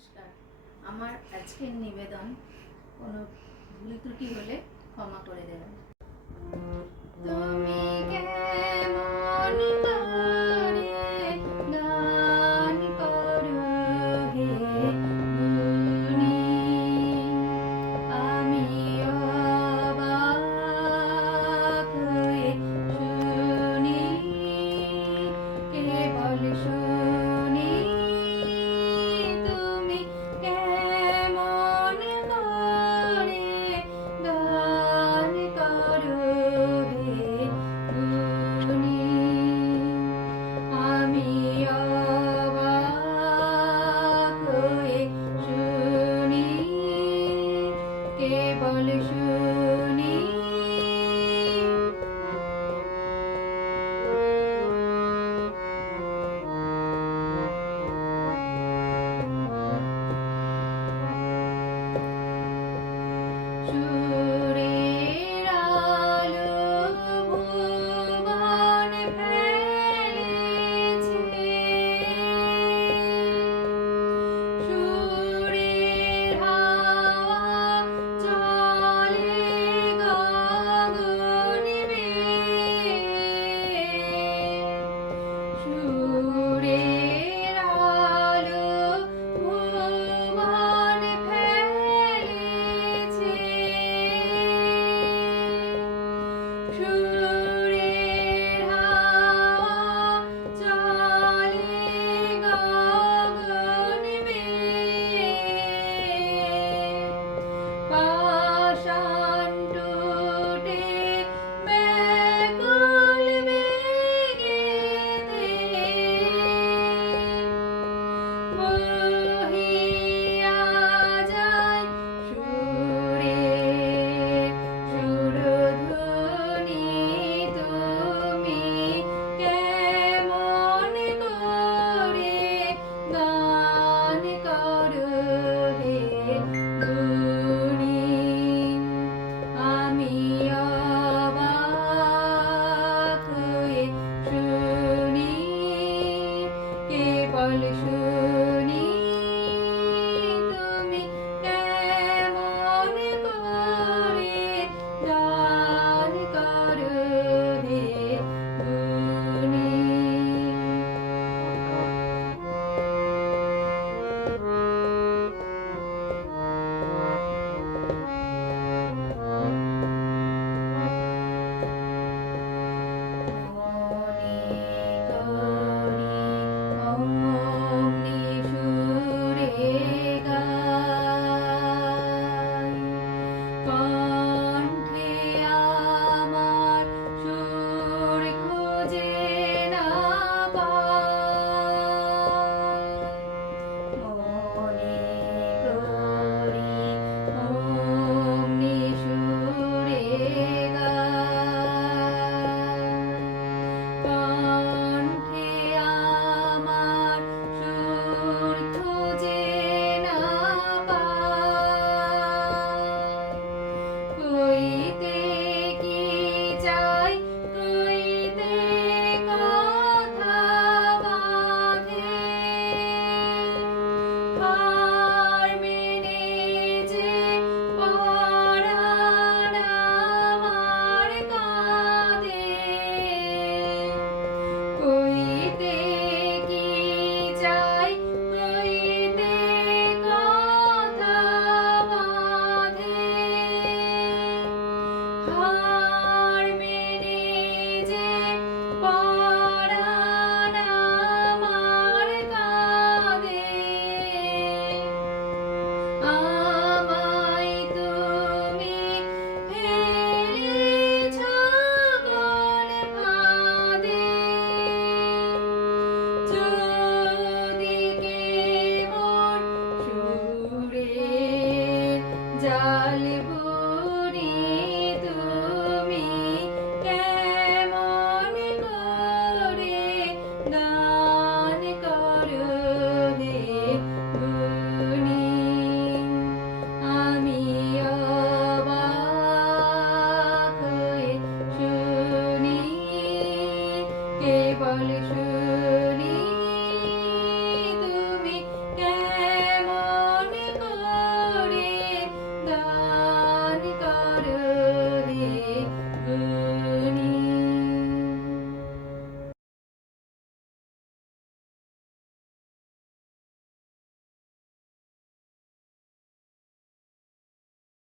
নমস্কার। আমার আজকের নিবেদন কোনো ভুল ত্রুটি হলে ক্ষমা করে দেবেন। তুমি শুনি। Lord.